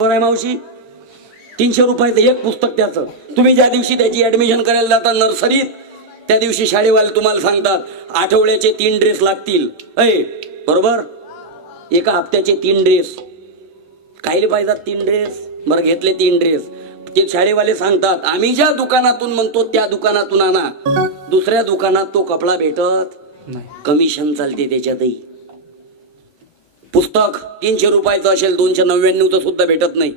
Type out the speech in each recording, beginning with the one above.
बरं आहे मावशी? तीनशे रुपयाचं एक पुस्तक त्याचं. तुम्ही ज्या दिवशी त्याची ऍडमिशन करायला जाता नर्सरीत त्या दिवशी शाळेवाले तुम्हाला सांगतात आठवड्याचे तीन ड्रेस लागतील. अय बरोबर? एका हप्त्याचे तीन ड्रेस कायले पाहिजेत तीन ड्रेस बरं घेतले तीन ड्रेस ते शाळेवाले सांगतात आम्ही ज्या दुकानातून म्हणतो त्या दुकानातून आणा. दुसऱ्या दुकानात तो कपडा भेटत. कमिशन चालते त्याच्यातही. पुस्तक तीनशे रुपयाचं असेल दोनशे नव्याण्णवचं सुद्धा भेटत नाही.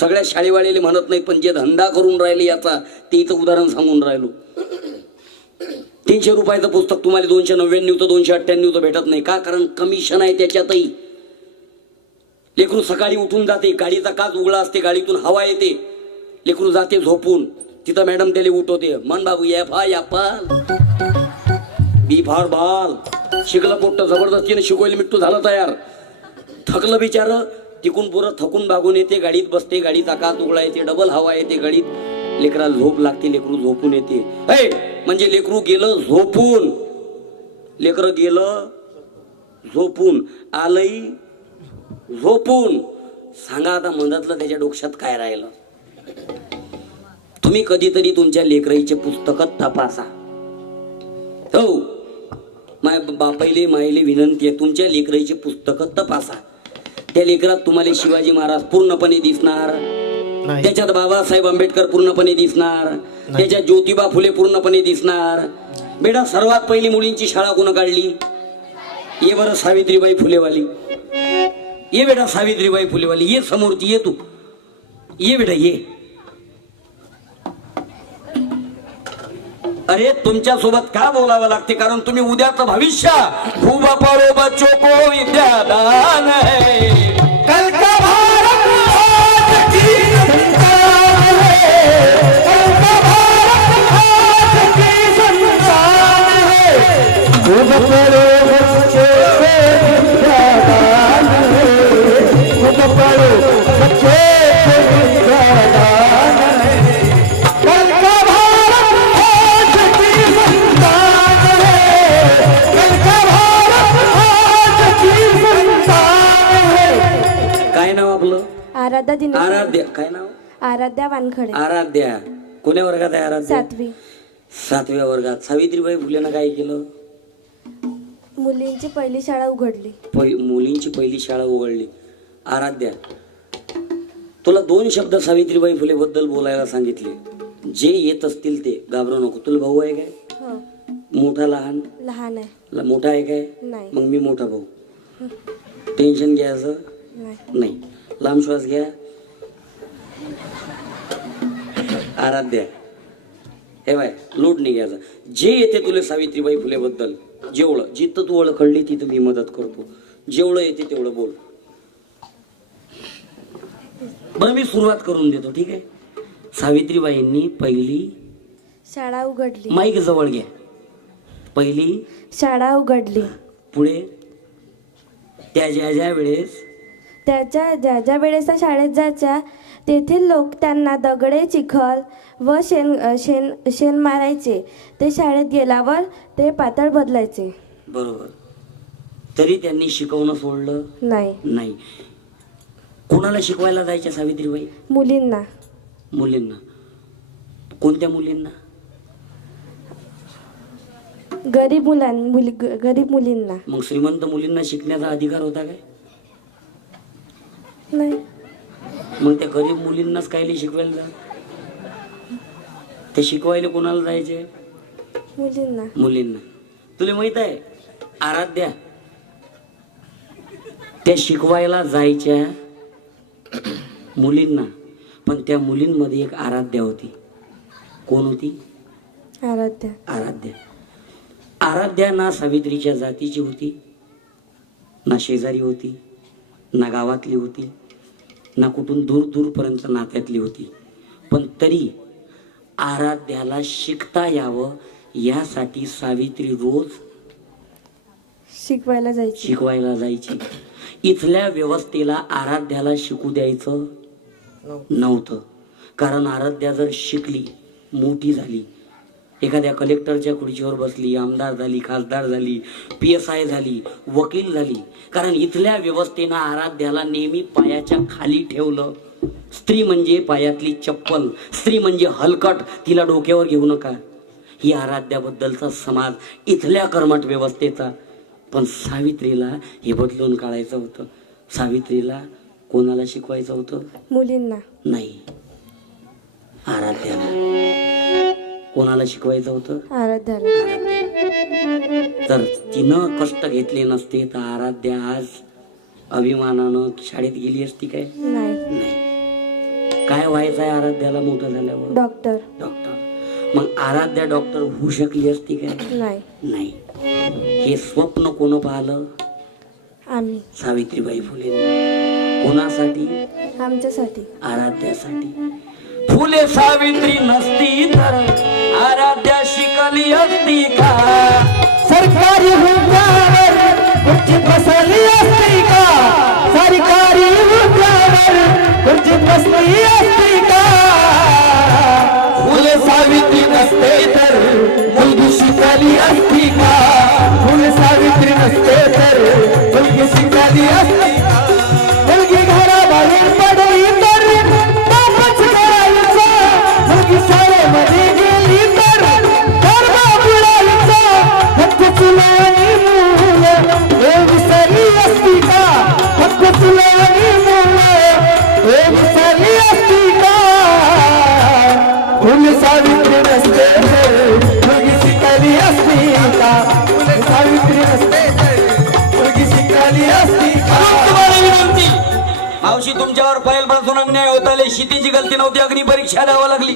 सगळ्या शाळेवालेले म्हणत नाही पण जे धंदा करून राहिले याचा ते इथं उदाहरण सांगून राहिलो. तीनशे रुपयाचं पुस्तक तुम्हाला दोनशे नव्याण्णवचं दोनशे अठ्ठ्याण्णवचं भेटत नाही. का? कारण कमिशन आहे त्याच्यातही. लेकरू सकाळी उठून जाते गाडीचा काच उघडा असते गाडीतून हवा येते. लेकरू जाते झोपून तिथं मॅडम त्याला उठवते मन बाबू या फा या पाल बी फार बाल. शिकलं पोट्ट जबरदस्तीने शिकवायला मिट्टू झालं तयार. थकलं बिचारं. तिकून पुरं थकून भागून येते गाडीत बसते गाडीचा काच उघडा येते डबल हवा येते गाडीत. लेकराला झोप लागते लेकरू झोपून येते. ऐ म्हणजे लेकरू गेलं झोपून. लेकरं गेलं झोपून. आलंही झोपून. सांगा आता मनातलं त्याच्या डोक्यात काय राहिलं? तुम्ही कधीतरी तुमच्या लेकराईचे पुस्तक तपासा. हो. माय बापाईले मायले विनंती आहे तुमच्या लेकराईचे पुस्तक तपासा. त्या लेकरात तुम्हाला शिवाजी महाराज पूर्णपणे दिसणार. त्याच्यात बाबासाहेब आंबेडकर पूर्णपणे दिसणार. त्याच्यात ज्योतिबा फुले पूर्णपणे दिसणार. बेटा सर्वात पहिली मुलींची शाळा कोण काढली? ये बरं सावित्रीबाई फुलेवाली. ये बेटा सावित्रीबाई फुलेवाली. ये समोरची ये तू. ये बेटा ये. अरे तुमच्यासोबत का बोलावं लागते? कारण तुम्ही उद्याचं भविष्य खूप परो बच्चो को विद्यादान है वानखडे आराध्या. कोण्या वर्गात आहे आराध्या? सातवी. सातव्या वर्गात. सावित्रीबाई फुलेनं काय केलं? मुलींची पहिली शाळा उघडली. पहि- मुलींची पहिली शाळा उघडली. आराध्या. तुला दोन शब्द सावित्रीबाई फुले बद्दल बोलायला सांगितले. जे येत असतील ते. घाबरू नको. तुला भाऊ आहे काय? हो. मोठा लहान? लहान आहे. ल- मोठा आहे काय? नाही. मग मी मोठा भाऊ. टेन्शन घ्यायचं? नाही. नाही. लांब श्वास घ्या. आराध्या. हे बाय लोट नाही घ्यायचा जे येते तुला सावित्रीबाई फुले बद्दल जेवढं जिथं तू ओळखडली तिथं मी मदत करतो. जेवढं येते तेवढं बोल. बरं मी सुरुवात करून देतो ठीक आहे? सावित्रीबाईंनी पहिली शाळा उघडली. माईक जवळ घ्या. पहिली शाळा उघडली. पुढे त्या ज्या ज्या वेळेस त्याच्या ज्या ज्या वेळेस त्या शाळेत जायच्या तेथील लोक त्यांना दगडे चिखल व शेण शेण शेण मारायचे. ते शाळेत गेल्यावर ते पातळ बदलायचे. बरोबर. तरी त्यांनी शिकवणं सोडलं? नाही. नाही. कोणाला शिकवायला जायच्या सावित्रीबाई? मुलींना. मुलींना. कोणत्या मुलींना? गरीब मुलां मुली ग- गरीब मुलींना. मग श्रीमंत मुलींना शिकण्याचा अधिकार होता काय? नाही. मग त्या गरीब मुलींनाच कायले शिकवायला जा? ते शिकवायला कोणाला जायचे? मुलींना. मुलींना. तुला माहीत आहे आराध्या त्या शिकवायला जायच्या मुलींना पण त्या मुलींमध्ये एक आराध्या होती. कोण होती? आराध्या. आराध्या. आराध्या ना सावित्रीच्या जातीची होती ना शेजारी होती ना गावातली होती. ना कुठून दूर दूरपर्यंत नात्यातली होती पण तरी आराध्याला शिकता यावं यासाठी सावित्री रोज शिकवायला जायची. शिकवायला जायची. इथल्या व्यवस्थेला आराध्याला शिकू द्यायचं नव्हतं. कारण आराध्या जर शिकली मोठी झाली एखाद्या कलेक्टरच्या खुर्चीवर बसली आमदार झाली खासदार झाली पी एस आय झाली वकील झाली. कारण इथल्या व्यवस्थेनं आराध्याला नेहमी पायाच्या खाली ठेवलं. स्त्री म्हणजे पायातली चप्पल स्त्री म्हणजे हलकट तिला डोक्यावर घेऊ नका. ही आराध्याबद्दलचा समाज इथल्या कर्मठ व्यवस्थेचा. पण सावित्रीला हे बदलून काढायचं होतं. सावित्रीला कोणाला शिकवायचं होतं? मुलींना. नाही. आराध्याला. कोणाला शिकवायचं होतं? आराध्याला. तर तिनं कष्ट घेतले नसते तर आराध्या आज अभिमानानं शाळेत गेली असती काय? नाही. नाही. काय व्हायचं आहे आराध्याला मोठं झाल्यावर? डॉक्टर. डॉक्टर. मग आराध्या डॉक्टर होऊ शकली असती काय? नाही. नाही. हे स्वप्न कोण पाहिलं? आम्ही. सावित्रीबाई फुले. कोणासाठी? आमच्यासाठी. आराध्यासाठी. फुले सावित्री नसती तर आराध्या शिकली असती का? सरकारी हुद्द्यावर खुर्ची बसली असती का? सरकारी हुद्द्यावर खुर्ची बसली असती का? फुले सावित्री नसते तर मुलगी शिकली असती वर्षी तुमच्यावर फाईल अन्याय होत आले. शेतीची गलती नव्हती अग्नी परीक्षा द्यावं लागली.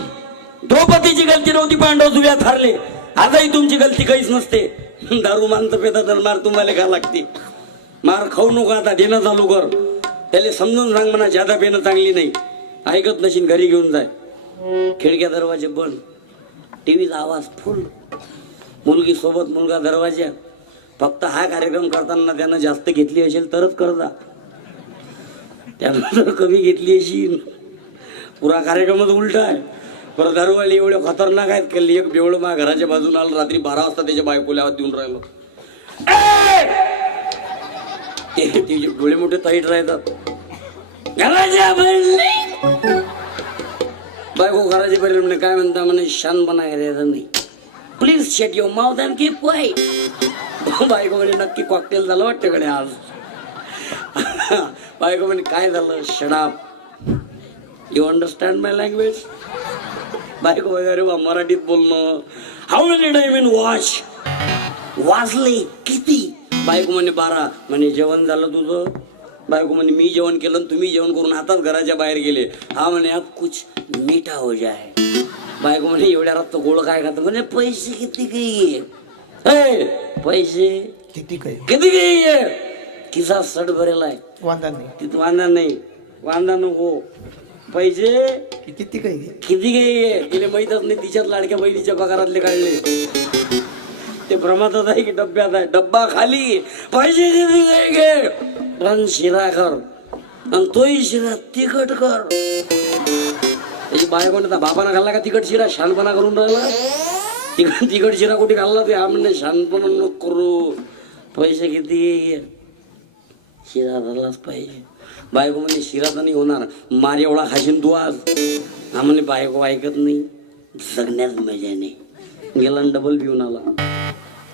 द्रौपदीची गलती नव्हती पांडव जुव्यात हारले आजही तुमची गलती काहीच नसते. दारू मानत पेदा तर मार तुम्हाला का लागते? मार खाऊ नको आता देणं चालू कर. त्याला समजून सांग म्हणा जादा पेनं चांगली नाही. ऐकत नशीन घरी घेऊन जाय. खिडक्या दरवाजे बंद. टीव्हीचा आवाज फुल. मुलगी सोबत मुलगा दरवाजा. फक्त हा कार्यक्रम करताना त्यानं जास्त घेतली असेल तरच कर त्यानंतर जर कमी घेतली अशी. पुरा कार्यक्रमच उलटा आहे. बरं दरवाली एवढे खतरनाक आहेत की एक बेवळं माझ्या घराच्या बाजूला आलं रात्री बारा वाजता त्याच्या बायकोला आवाज देऊन राहिलो. ते तिचे डोळे मोठे ताईट राहतात. घराच्या बायको घराचे परिणाम म्हणे काय म्हणता म्हणे शानपणा करायचा नाही please shut your mouth and keep quiet बायको म्हणे नक्की कॉकटेल झालं वाटतं कडे आज? बायको म्हणे काय झालं? Shut up you understand my language बायको म्हणे अरे वा मराठीत बोलणं. How many time in watch वाजले किती? बायको म्हणे बारा. म्हणे जेवण झालं तुझं? बायको म्हणे मी जेवण केलं आणि तुम्ही जेवण करून आताच घराच्या बाहेर गेले. हा म्हणे अब कुछ मीठा हो जाय बायको म्हणे एवढ्या रात गोळ काय खात? म्हणे पैसे किती काही. पैसे किती काही? किती काही किसा सड भरेला आहे. वांदा नाही. तिथं वांदा नाही. वांदा नको. पैसे किती काही किती काही तिला माहीतच नाही तिच्यात लाडक्या बहिणीच्या पगारातले काढले. ते भ्रमातच आहे की डब्यात आहे? डब्बा खाली. किती काही घे. पण शिरा कर. आणि तोही शिरा तिखट कर. त्याची बायको म्हणता बापानं खाल्ला का तिखट शिरा? शानपणा करून राहिला. तिखट तिखट शिरा कुठे खाल्ला? ते म्हणणे शानपणा नको करू. पैसे किती घे. शिरा झालाच पाहिजे. बायको म्हणजे शिरा तर नाही होणार. मार एवढा खाशीन तू आज. हा म्हणे बायको ऐकत नाही. जगण्यात मजा नाही गेला डबल घेऊन आला.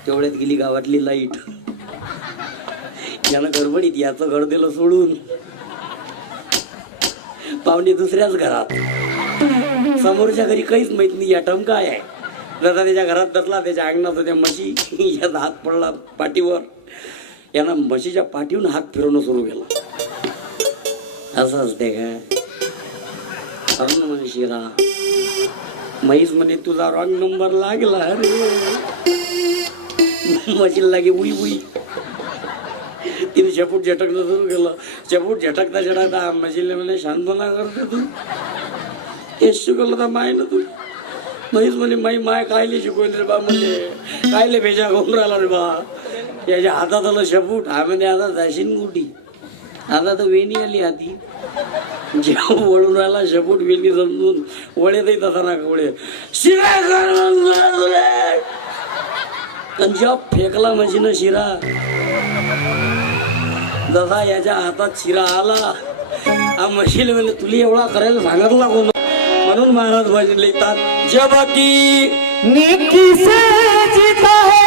तेवढ्यात गेली गावातली लाइट. यानं गडबडीत याचं घर दिलं सोडून. पाहुणे दुसऱ्याच घरात. समोरच्या घरी काहीच माहीत नाही या टम काय आहे? जसा त्याच्या घरात बसला त्याच्या अंगणात होत्या म्हशी. याचा हात पडला पाठीवर. यानं म्हशीच्या पाठीहून हात फिरवणं सुरू केला. असं असते काय अरुण म्हणशीला शिरा म्हैस म्हणे तुझा रॉंग नंबर लागला. अरे. म्हशीला लागे उई उई. तिने चपूट झटकणं सुरू केलं. चपूट झटकता झटकता म्हशीला म्हणे शांतपणा करते तू. हेच शिकवलं तर माय ना तू. म्हैस म्हणे माई माय कायले शिकवले रे बा म्हणजे कायले भेजा घेऊन राहिला रे बा. याच्या हातात आलं शपूट हा म्हणे आता जाशीन कुठी? आता तर वेणी आली हाती. जेव्हा वळून राहिला शपूट वेणी समजून वळेतही तसा ना वळे शिरा कर म्हणलं रे. आणि जेव्हा फेकला म्हशीनं शिरा जसा याच्या हातात शिरा आला हा मशीन म्हणजे तुला एवढा करायला सांगत कोण? म्हणून महाराज भजन लिहितात जबाकी निकी से जीता है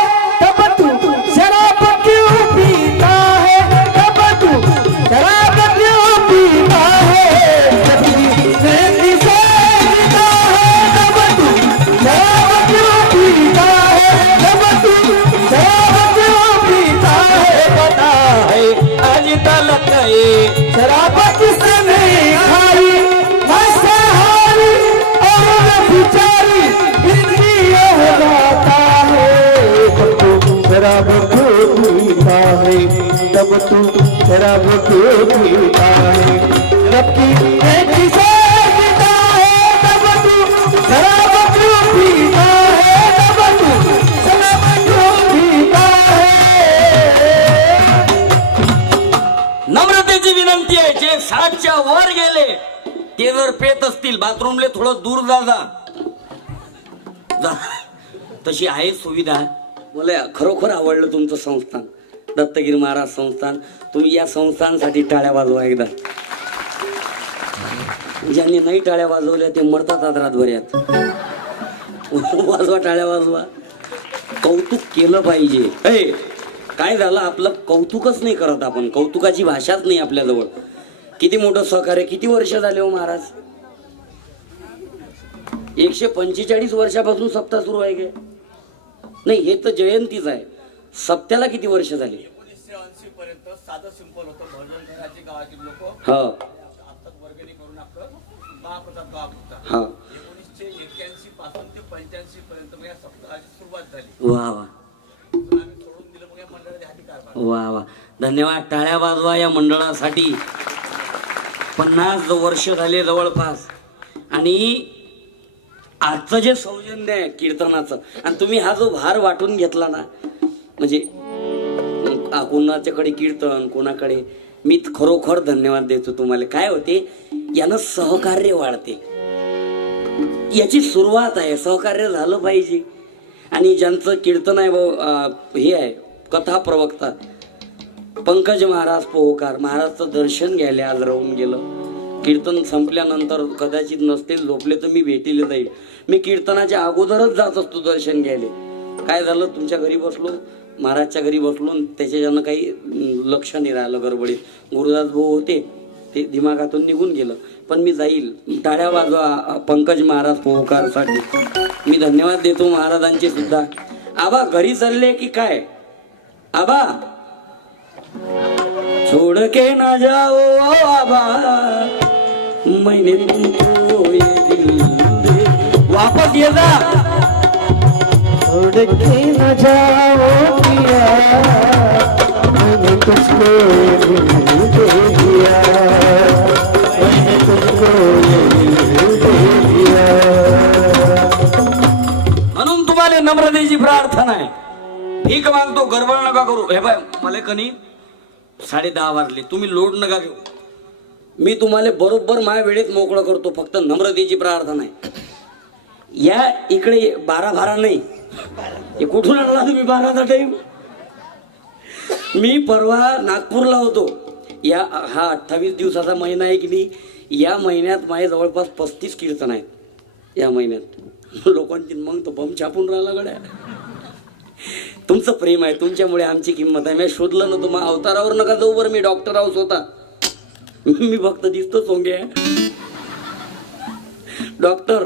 नम्रतेची विनंती आहे जे सातच्या वर गेले ते जर पेत असतील बाथरूमले थोडं दूर जा जा. जा. तशी आहे सुविधा. मला खरोखर आवडलं तुमचं संस्थान. दत्तगिरी महाराज संस्थान तुम्ही या संस्थांसाठी टाळ्या वाजवा एकदा. ज्यांनी नाही टाळ्या वाजवल्या ते मरतात आज रातभऱ्यात वाजवा टाळ्या वाजवा. कौतुक केलं पाहिजे. ए काय झालं? आपलं कौतुकच नाही करत आपण. कौतुकाची भाषाच नाही आपल्याजवळ. किती मोठं सहकार्य किती वर्ष झाले हो महाराज? एकशे पंचेचाळीस वर्षापासून सप्ताह सुरू आहे काय? नाही हे तर जयंतीच आहे. सप्त्याला किती वर्ष झाली? एकोणीसशे ऐंशी पर्यंत साधं सिंपल होतं. भजन घराचे गावातील लोक. हा. आता वर्गणी करून आपलं महाप्रसाद गाव होता. हा. एकोणीसशे एक्क्याऐंशी पासून ते पंच्याऐंशी पर्यंत मग या सप्ताहाची सुरुवात झाली. वा वा. सोडून दिलं मग या मंडळाच्या हाती कारभार. वा वा. धन्यवाद. टाळ्या वाजवा या मंडळासाठी. पन्नास वर्ष झाले जवळपास. आणि आजचं जे सौजन्य आहे कीर्तनाचं आणि तुम्ही हा जो भार वाटून घेतला ना म्हणजे कोणाच्याकडे कीर्तन कोणाकडे मी खरोखर धन्यवाद देतो तुम्हाला. काय होते? यानं सहकार्य वाढते. याची सुरुवात आहे. सहकार्य झालं पाहिजे. आणि ज्यांचं कीर्तन आहे हे आहे कथा प्रवक्ता पंकज महाराज पोहकार महाराजचं दर्शन घ्यायला आज राहून गेलं. कीर्तन संपल्यानंतर कदाचित नसतील झोपले तर मी भेटीला जाईल. मी कीर्तनाच्या अगोदरच जात असतो दर्शन घ्यायला. काय झालं? तुमच्या घरी बसलो. महाराजच्या घरी बसलो त्याच्याच्यानं काही लक्ष नाही राहिलं गडबडीत. गुरुदास भाऊ होते ते दिमागातून निघून गेलं. पण मी जाईल. टाळ्या वाजवा पंकज महाराज पोहकारसाठी मी धन्यवाद देतो महाराजांचे सुद्धा. आबा घरी चालले की काय? आबा! छोड़ के ना जाओ आबा. मैंने तुमको ये दिल वापस ये जा. छोड़ के न जाओ पिया मैंने तुझको दिल दे दिया. मैंने तुझको दिल दे दिया. म्हणून तुम्हाला नम्रतेची प्रार्थना आहे. भीक मागतो गडबड नका करू. हे बाय मला कनी साडे दहा वाजले. तुम्ही लोड नका घेऊ. मी तुम्हाला बरोबर माझ्या वेळेत मोकळं करतो. फक्त नम्रतेची प्रार्थना आहे. या इकडे बारा बारा नाही. हे कुठून आणला तुम्ही बाराचा टाईम मी परवा नागपूरला होतो. या हा अठ्ठावीस दिवसाचा महिना आहे की नाही या महिन्यात माझे जवळपास पस्तीस कीर्तन आहेत. या महिन्यात. लोकांची मग तो बम छापून राहिला गड्या. तुमचं प्रेम आहे तुमच्यामुळे आमची किंमत आहे. मी शोधलं नव्हतं मग अवतारावर नका जाऊ बरं मी डॉक्टर हाऊस होता. मी फक्त दिसतो सोंगे डॉक्टर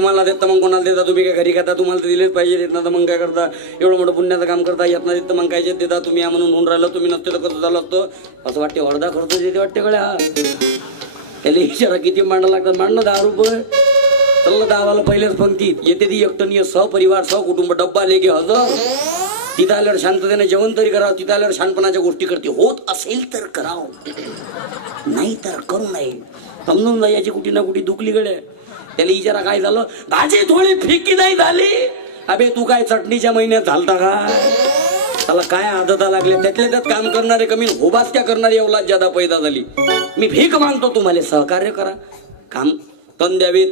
तुम्हाला देत मग कोणाला देता? तुम्ही काय घरी खाता? तुम्हाला तर दिलेच पाहिजे देत ना तर मग काय करता? एवढं मोठं पुण्याचं काम करता येत नाही तर मग काय जे देता? तुम्ही या म्हणून होऊन राहिलं तुम्ही नसते तर कसं झालं असतो? असं वाटते अर्धा खर्च देते वाटते कळ्या त्याला इशारा किती मांडा लागतात? मांडणं दहा रुपये. चल दहावाला पहिल्याच पंक्तीत येते ती एकटनीय सहपरिवार सहकुटुंब डब्बा लेके हजर. तिथं आल्यावर शांततेने जेवण तरी करावं. तिथं आल्यावर शांतपणाच्या गोष्टी करते. होत असेल तर करावं. नाही तर करू नये. समजून जा याची कुठे ना कुठे दुखली गड्या. त्याला इचारा काय झालं? भाजी थोडी फिकी नाही झाली? अबे तू काय चटणीच्या महिन्यात झालता का? त्याला काय आदता लागल्या त्यातल्या त्यात काम करणारे कमी होबास्त्या करणारी एवढा ज्यादा पैदा झाली. मी भीक मागतो तुम्हाला सहकार्य करा. काम तन द्यावे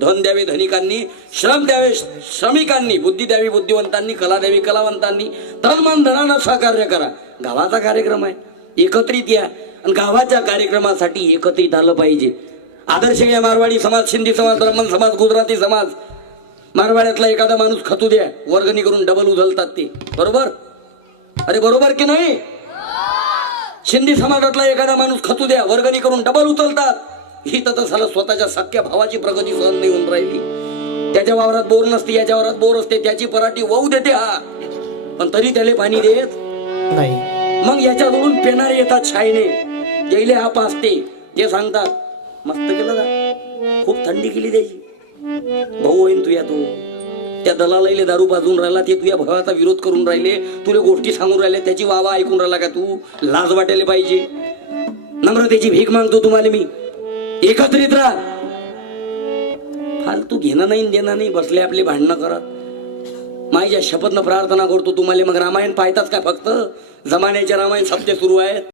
धन द्यावे धनिकांनी श्रम द्यावे श्रमिकांनी बुद्धी द्यावी बुद्धिवंतांनी कला द्यावी कलावंतांनी तन मन धनानं सहकार्य करा. गावाचा कार्यक्रम आहे एकत्रित या. आणि गावाच्या कार्यक्रमासाठी एकत्रित आलं पाहिजे. आदर्श घ्या मारवाडी समाज सिंधी समाज ब्राह्मण समाज गुजराती समाज. मारवाड्यातला एखादा माणूस खतू द्या. वर्गणी करून डबल उधलतात ते. बरोबर? अरे बरोबर की नाही? शिंदी समाजातला एखादा माणूस खतू द्या. वर्गणी करून डबल उचलतात. ही तर झालं स्वतःच्या सख्या भावाची प्रगती सहन नाही होऊन राहिली. त्याच्या वावरात बोर नसते याच्या वावरात बोर असते त्याची पराठी वाहू देते हा. पण तरी त्याला पाणी देत? नाही. मग याच्याजवळून पेणारे येतात शाईने. गेले हा पाचते ते सांगतात मस्त केलं का? खूप थंडी केली त्याची. भाऊ होईन तुया तू. त्या दलालाईले दारू बाजून राहिला ते तुझ्या भावाचा विरोध करून राहिले तुला गोष्टी सांगून राहिले त्याची वावा ऐकून राहिला का तू? लाज वाटायला पाहिजे. नम्रतेची भीक मागतो तुम्हाला मी. एकत्रित राहा. फालतू घेणं नाही देणं नाही बसले आपली भांडणं करत. माझ्या शपथनं प्रार्थना करतो तुम्हाला मग रामायण पाहतात का फक्त? जमान्याचे रामायण सत्य सुरू आहेत.